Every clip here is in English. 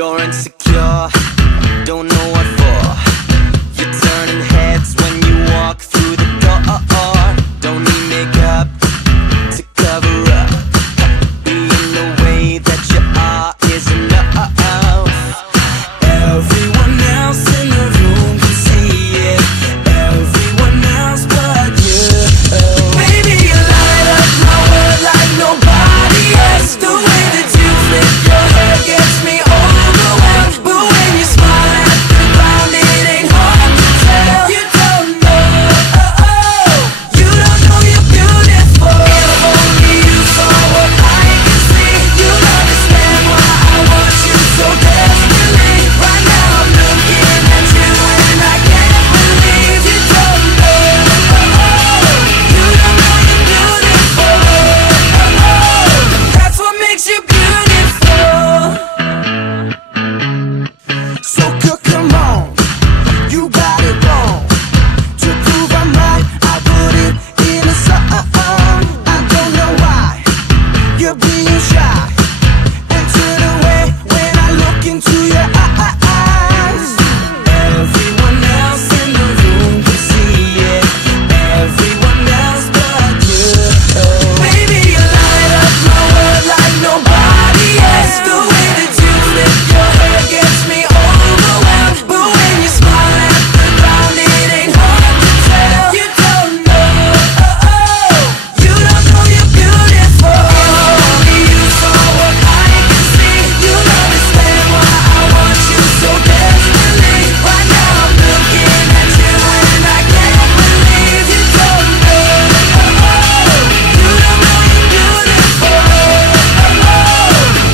You're insecure, don't know what for. You're turning heads when you walk through the door. Don't need makeup to cover up. Being the way that you are is enough. Everyone else in the room can see it. Everyone else but you. Baby, you light up my world like nobody else. The way that you flip your hair gets me overwhelmed. But when you smile at the ground, it ain't hard to tell. You don't know, you don't know you're beautiful. If only you saw what I can see, you'll understand why I want you so desperately. Right now I'm looking at you and I can't believe you don't know, you don't know you're beautiful. That's what makes you beautiful. So come on, you got it wrong. To prove I'm right, I put it in a song. I don't know why you're being shy and turn away when I look into your eyes. Everyone else in the room can see it. Everyone else but you. Baby, you light up my world like nobody else. The way that you flip your hair gets me overwhelmed. But when you smile at the ground, it ain't hard to tell. You don't know, you don't know you're beautiful. If only you saw what I can see, you'll understand why I want you so desperately. Right now I'm looking at you and I can't believe you don't know, you don't know you're beautiful.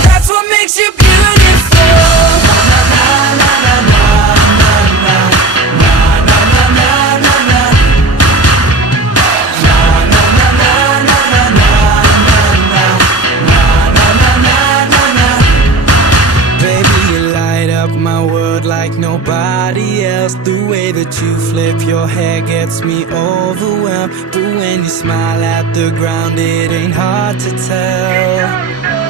That's what makes you beautiful. Baby, you light up my world like nobody else. The way that you flip your hair gets me overwhelmed. But when you smile at the ground, it ain't hard to tell.